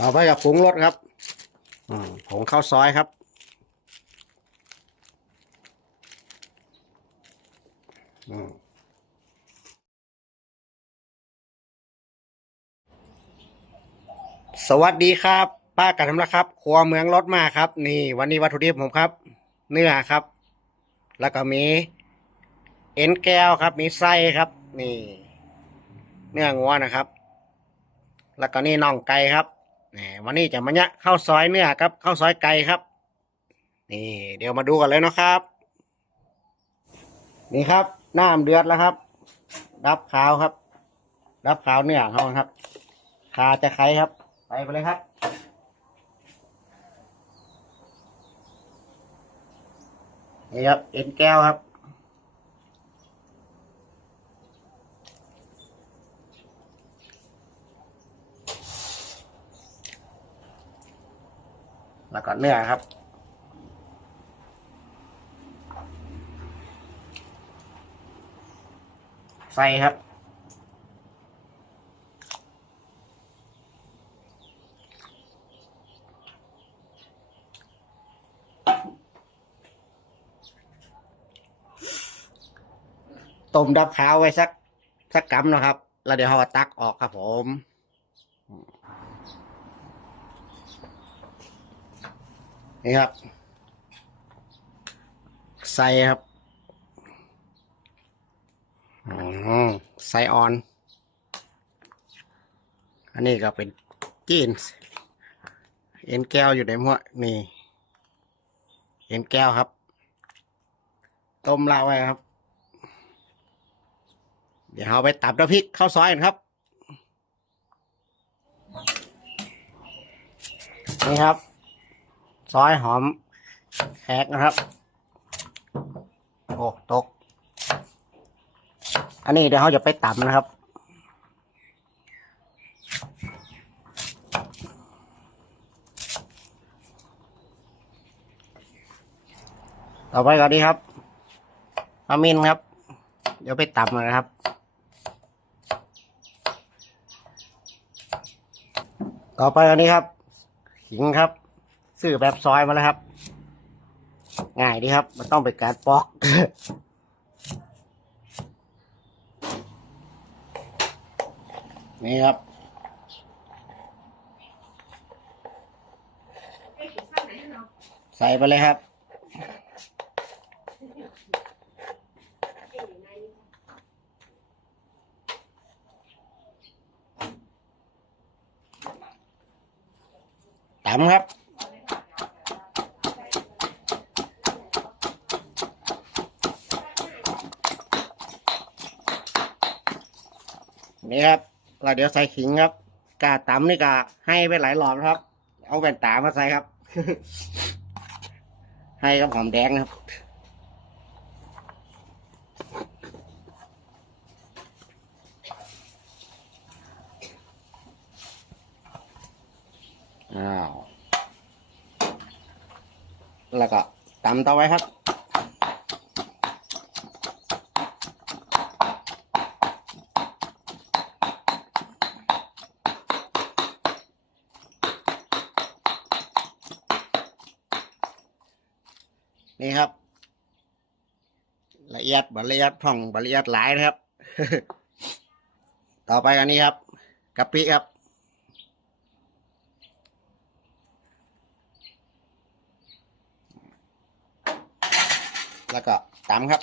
ต่อไปกับผงรสครับผงข้าวซอยครับ สวัสดีครับ ป้ากันทำละครับ ครัวเมืองรถมาครับ นี่ วันนี้วัตถุดิบผมครับ เนื้อครับ แล้วก็มี เอ็นแก้วครับ มีไส้ครับ นี่ เนื้องัวนะครับ แล้วก็นี่น่องไก่ครับ นี่วันนี้จะมาเนี่ยข้าวซอยเนื้อครับข้าวซอยไก่ครับ นี่ เดี๋ยวมาดูกันเลยนะครับ นี่ครับน้ำเดือดแล้วครับดับขาวครับดับขาวเนื้อเขาครับขาจะไข่ครับ ไปไปเลยครับนี่ครับเอ็นแก้วครับ แล้วก็เนื้อครับ ใส่ครับ ต้มดับขาวไว้สักสักกำนะครับ แล้วเดี๋ยวเราตักออกครับผม นี่ครับ ใส่ครับอใส่ออน อันนี้ก็เป็นจีนส์เอ็นแก้วอยู่ในหัวนี่ เอ็นแก้วครับ ต้มละไว้ครับ เดี๋ยวเราไปตับน้ำพริกข้าวซอยกันครับ นี่ครับ ซอยหอมแขกนะครับ โอ้ตก อันนี้เดี๋ยวเราจะไปตำนะครับ ต่อไปก่อนดีครับอามินครับ เดี๋ยวไปตำนะครับต่อไปอันนี้ครับขิงครับ ซื้อแบบซอยมาแล้วครับ ง่ายดีครับ มันต้องเป็นการปอก นี่ครับใส่ไปเลยครับตำครับ นี่ครับแล้วเดี๋ยวใส่ขิงครับกาตำนี่กาให้ไปหลายหลอดครับ เอาแว่นตามาใส่ครับ ให้กับหอมแดงนะครับอ้าวแล้วก็ตำต่อไว้ครับ นี่ครับ ละเอียดบละเอียดพ่องบละเอียดหลายนะครับ ต่อไปอันนี้ครับกะปิครับแล้วก็ตำครับ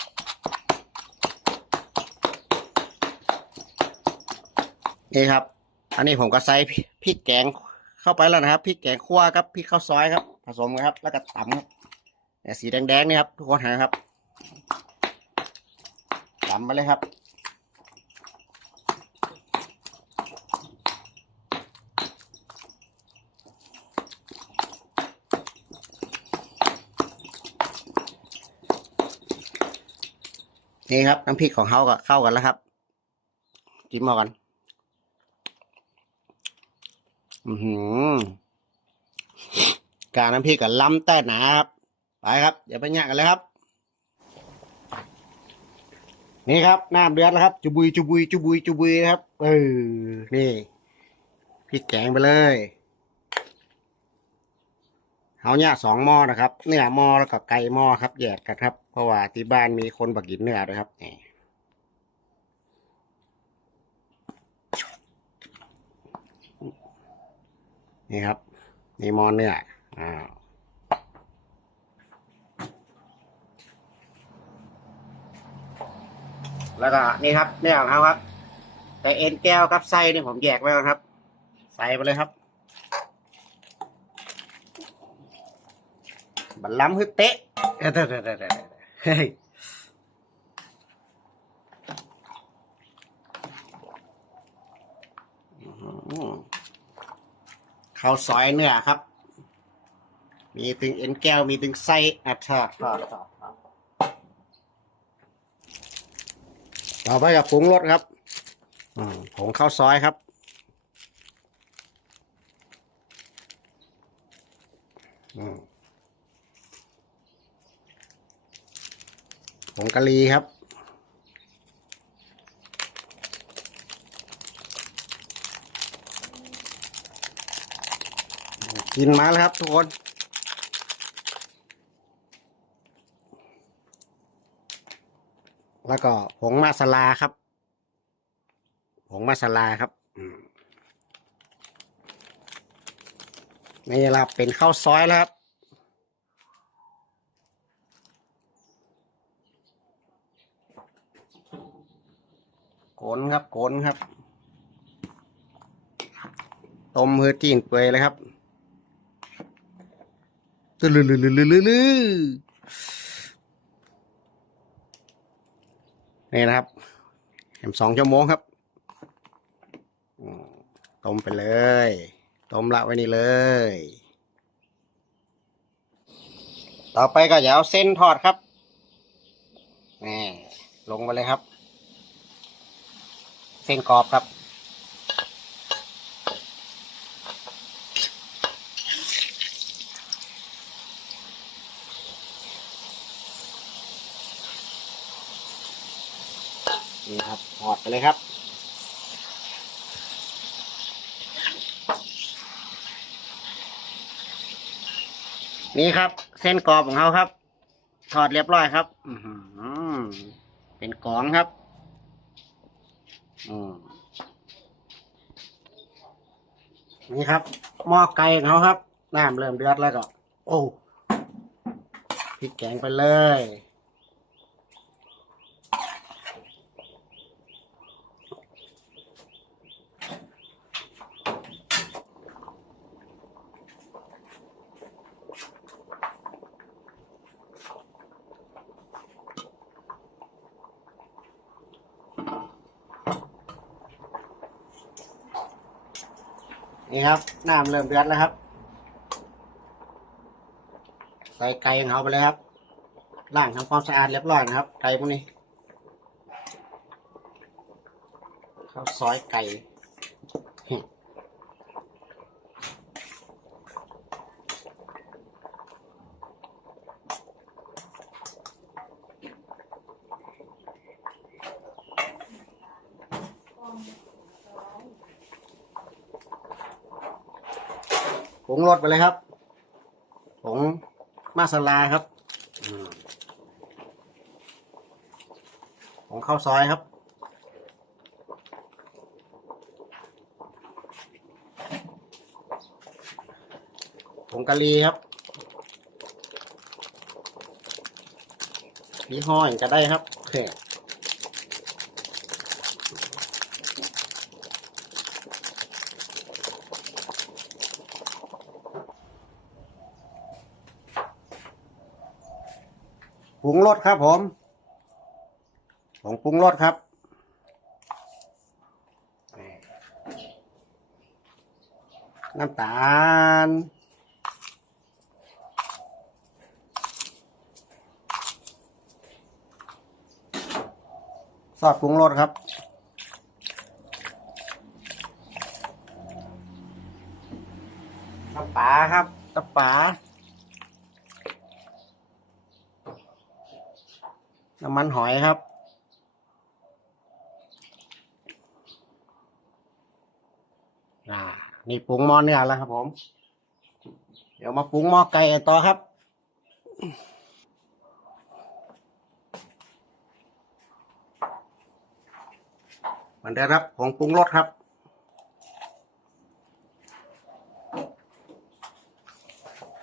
นี่ครับ อันนี้ผมก็ใส่พริกแกงเข้าไปแล้วนะครับพริกแกงคั่วครับพริกข้าวซอยครับ ผสมกันครับ แล้วก็ตำครับ สีแดงๆนี่ครับ ทุกคนหาครับตำไปเลยครับ นี่ครับ น้ำพริกของเขาก็เข้ากันแล้วครับ จิ้มเอากัน อือหือการน้ำพริกกับล้ำแต่หนาครับ ไปครับ เดี๋ยวไปแยกกันเลยครับ นี่ครับน้ำเดือดแล้วครับ จุบุยจุบุยจุบุยจุบุยนะครับ เออ นี่พริกแกงไปเลยเอาเนี่ยสองหม้อนะครับ เนื้อหม้อแล้วก็ไก่หม้อครับแยกกันครับ เพราะว่าที่บ้านมีคนบักกินเนื้อด้วยครับนี่นี่ครับ นี่หม้อเนื้ออ้าว แล้วก็นี่ครับเนื้อของเขาครับ แต่เอ็นแก้วกับไส้นี่ผมแยกไว้ก่อนครับ ใส่ไปเลยครับบัลลัมคือเตะเอ้ยเด้อเด้อเด้อเด้อเฮ้ยข้าวซอยเนื้อครับ มีถึงเอ็นแก้ว มีถึงไส้อะทอดทอดทอดทอด ต่อไปกับปรุงรสครับผงข้าวซอยครับ ผงกะหรี่ครับ กินมาแล้วครับทุกคน แล้วก็ผงมาสลาครับผงมาสลาครับนี่ละครับเป็นข้าวซอยแล้วครับโกนครับโกนครับต้มเพื่อจีนเปื่อยเลยครับตืลือลือลือลือลือลือ นี่นะครับแหมสองชั่วโมงครับต้มไปเลยต้มละไว้นี่เลย ต่อไปก็จะเอาเส้นทอดครับนี่ลงไปเลยครับ เส้นกรอบครับ นี่ครับถอดไปเลยครับ นี่ครับ เส้นกรอบของเขาครับ ถอดเรียบร้อยครับอือเป็นกองครับอืมนี่ครับหม้อไก่ของเขาครับน้ำเริ่มเดือดแล้วก็ โอ้พริกแกงไปเลย นี่ ครับน้ำเริ่มเดือดแล้วครับ ใส่ไก่ของเขาไปเลยครับล้างทำความสะอาดเรียบร้อยนะครับ ไก่พวกนี้ข้าวซอยไก่ สไปเลยครับผงมาสลาครับอืมผงข้าวซอยครับ ผงกะหรี่ครับยี่ห้ออย่างก็ได้ครับโอเค ปรุงรสครับผมผงปรุงรสครับน้ำตาลซอสปรุงรสครับ น้ำปลาครับน้ำปลา น้ำ มันหอยครับ นี่ปรุงหมอเนื้อแล้วครับผม เดี๋ยวมาปรุงหม้อไก่ต่อครับมือนเดิมครับผงปรุงรสครับ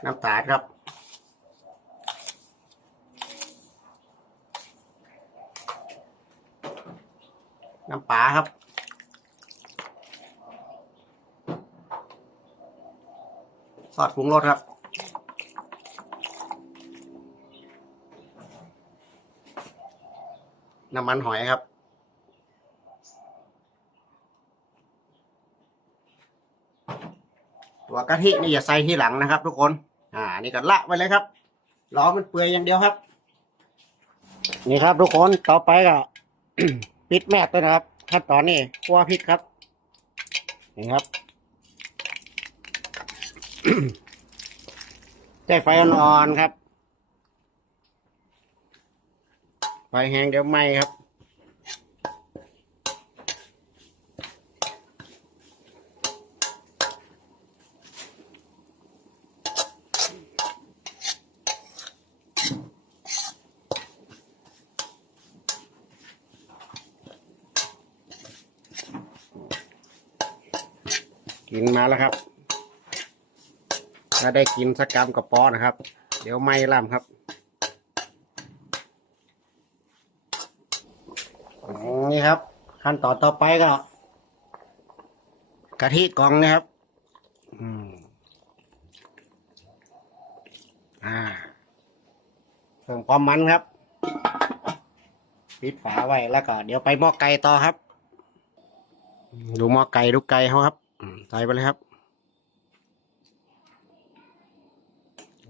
น้ำตาลครับ น้ำปลาครับ ซอสปรุงรสครับ น้ำมันหอยครับตัวกะทินี่อย่าใส่ที่หลังนะครับ ทุกคน อ่า นี่ก็ละไว้เลยครับรอมันเปื่อยอย่างเดียวครับ นี่ครับทุกคนต่อไปก็ ปิดแมสด้วยนะครับขั้นตอนนี้คั่วพริกครับนี่ครับใช้ไฟอ่อนๆครับ ไฟแห้งเดี๋ยวไหมครับ กินมาแล้วครับ ถ้าได้กินสักกรรมกับปอนะครับ เดี๋ยวไม่ล่ำครับนี่ครับ ขั้นตอนต่อไปก็กะทิกองนะครับอืมอ่าเพิ่มความมันครับ ปิดฝาไว้แล้วก็เดี๋ยวไปหม้อไก่ต่อครับ ดูหม้อไก่ดูไก่เขาครับ ใส่ไปเลยครับ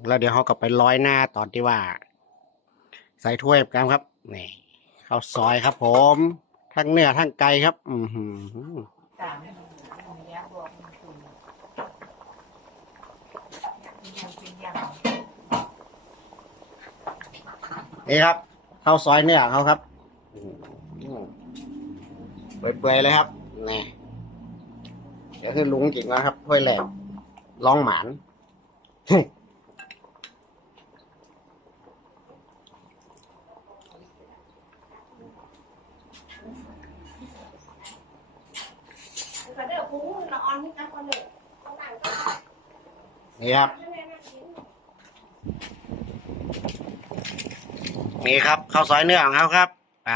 แล้วเดี๋ยวเขากลับไปร้อยหน้าตอนที่ว่า ใส่ถ้วยกันครับนี่ข้าวซอยครับ ผม ทั้งเนื้อทั้งไก่ครับ อือหือนี่ครับข้าวซอยเนื้อเขาครับเปื่อยๆเลยครับนี่ เดี๋ยวคือลุงจริงนะครับถ้วยแหลกลองหมานเด้อปูละออนนี่กันคนเด้อเขาต่างกันนี่ครับ นี่ครับข้าวซอยเนื้อของเขาครับไป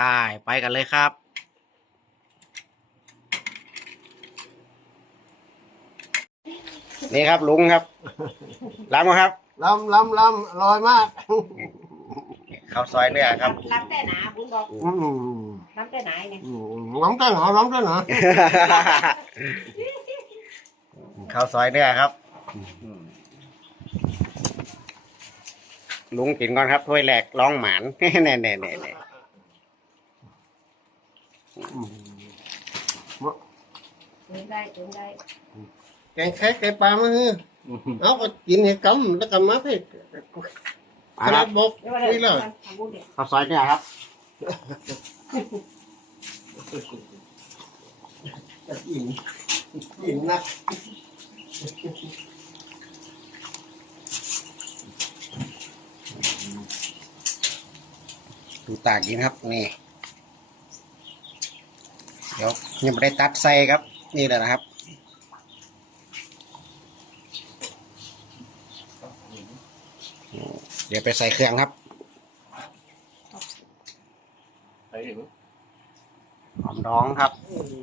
ไปกันเลยครับ นี่ครับลุงครับรับมาครับล้ำล้ำล้ำอร่อยมากข้าวซอยเนื้อครับรับแต่หนาคุณบอกอืมรับแต่ไหนเนี่ยอืมล้ำกันเหรอล้ำกันเหรอข้าวซอยเนื้อครับลุงกินก่อนครับถ้วยแหลกร้องหมานแน่แน่แน่แน่อืมกินได้กินได้ แกงแค่ไก่ปลามาเฮ้อเอาก็กินให้กำแล้วก็มาให้มาขคนารัดบบอกเดี๋ยวนี่เดี๋แล้ยววทำบุญเดี๋ยวข้าวซอยเนื้อครับอิ่มอิ่มนะดูตากินครับนี่ เดี๋ยวยังไม่ได้ตัดใส่ครับ นี่แหละนะครับ เดี๋ยวไปใส่เครื่องครับหอมดองครับโอ้โห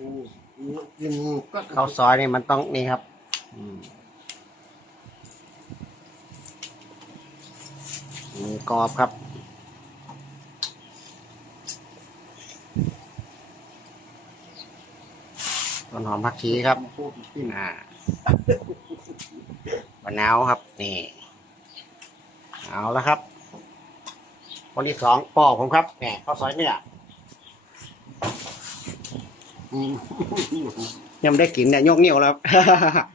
กินก็ข้าวซอยนี่มันต้องนี่ครับอืมมีกรอบครับต้นหอมผักชีครับพูดกินอ่ามะนาวครับ นี่ เอาแล้วครับคนที่สองปอผมครับแหมข้าวซอยเนี่ยอืมยังไม่ได้กินเนี่ยยกนิ้วแล้วครับ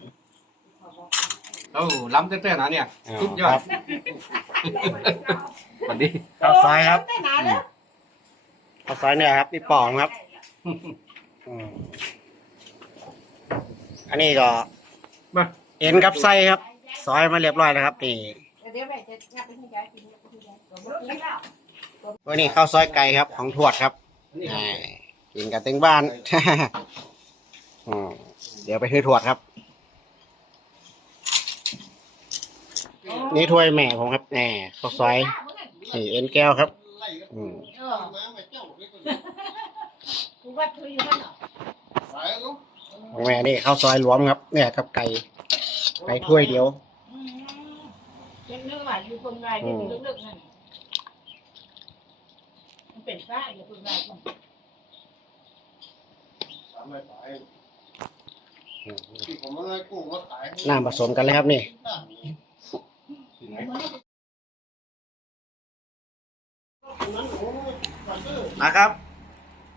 เอ้าล้ำเต้ๆนะเนี่ยสุดยอครัดบสวัสดีข้าวซอยครับแต่หนาแล้วข้าวซอยเนี่ยครับนี่ปองครับอืมอันนี้ก็มาเอ็นกับไส้ครับ ซอยมาเรียบร้อยแล้วครับนี่ เดี๋ยวแม่จะงับไปที่ยายกินงับไปที่ยายผมไม่กินแล้ววันนี้ข้าวซอยไก่ครับของทวดครับอ่ากินกันถึงบ้าน อืมเดี๋ยวไปซื้อทวดครับ นี่ถ้วยแม่ผมครับแหมข้าวซอยนี่เอ็นแก้วครับไล่กันอืมเออมามาเจ้าเลยตัวกูว่าเธออยู่บ้านเหรอสายลูกของแม่นี่ข้าวซอยรวมครับ เนี่ยกับไก่ไก่ถ้วยเดียวอืมเป็นเนื้ อหวานอยู่คนไรที่เป็นลึกๆนั่นมันเป็นฝ้าอยู่คนไรคนสามไม่ตายที่ผมมาเลยกู้มาขายน้ำผสมกันเลยครับนี่ มาครับ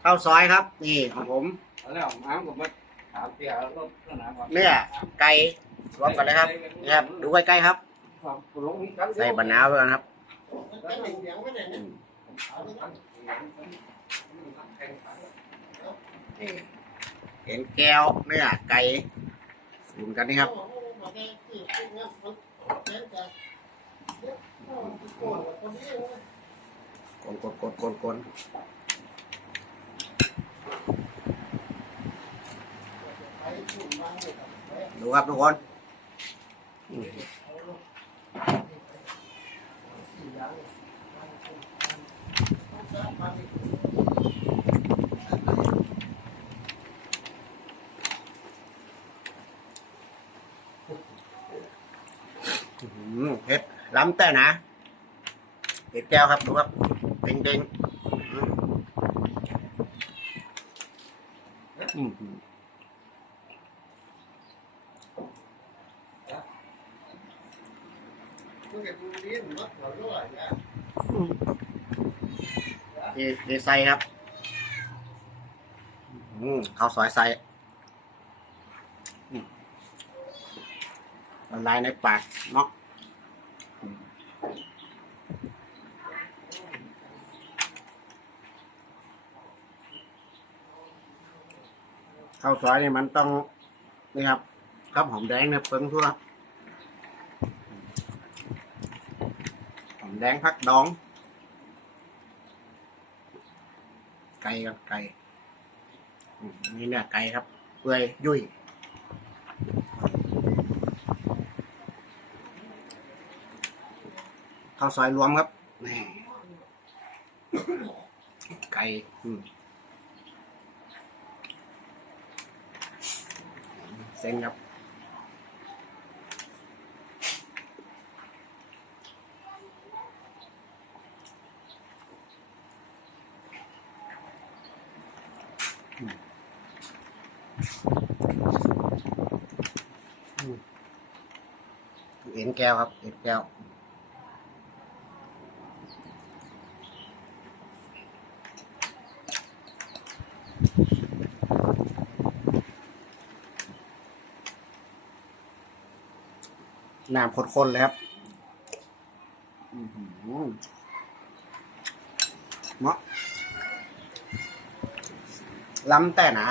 ข้าวซอยครับ นี่ของผมแล้วน้ำผมมาถามเสียแล้วก็น้ำก่อนเนื้อไก่รวมกันเลยครับนี่ครับดูใกล้ๆครับ ใส่บะนาวไปก่อนครับนี่เห็นแก้วเนื้อไก่สูนกันนี่ครับกนกนกนกนกนดูครับทุกคน อื้อหือเผ็ดล้ำแต่นะเผ็ดแก้วครับดูครับเด้งเด้งๆอื้อหือ เอเอไซครับอืมข้าวซอยไซละลายในปากเนาะข้าวซอยนี่มันต้องนี่ครับครับหอมแดงเนี่ยเปิ้งทั่วหอมแดงพักดอง ไก่ครับไก่นี่เนี่ยไก่ครับ เปื่อยยุ่ยข้าวซอยรวมครับแหม่ไก่อืมเส้นครับ แก้วครับเอ็นแก้ว น้ำข้นๆเลยครับเนาะล้ำแต่หนะ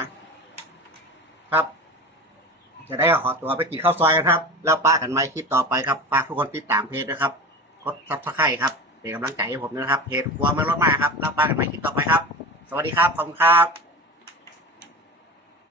จะได้ขอตัวไปกินข้าวซอยกันครับ แล้วป้ากันไหมคลิปต่อไปครับฝากทุกคนติดตามเพจนะครับกดซับสไครต์ครับเป็นกำลังใจให้ผมนะครับเพจครัวเมืองรถมาครับแล้วป้ากันไหมคลิปต่อไปครับ สวัสดีครับขอบคุณครับ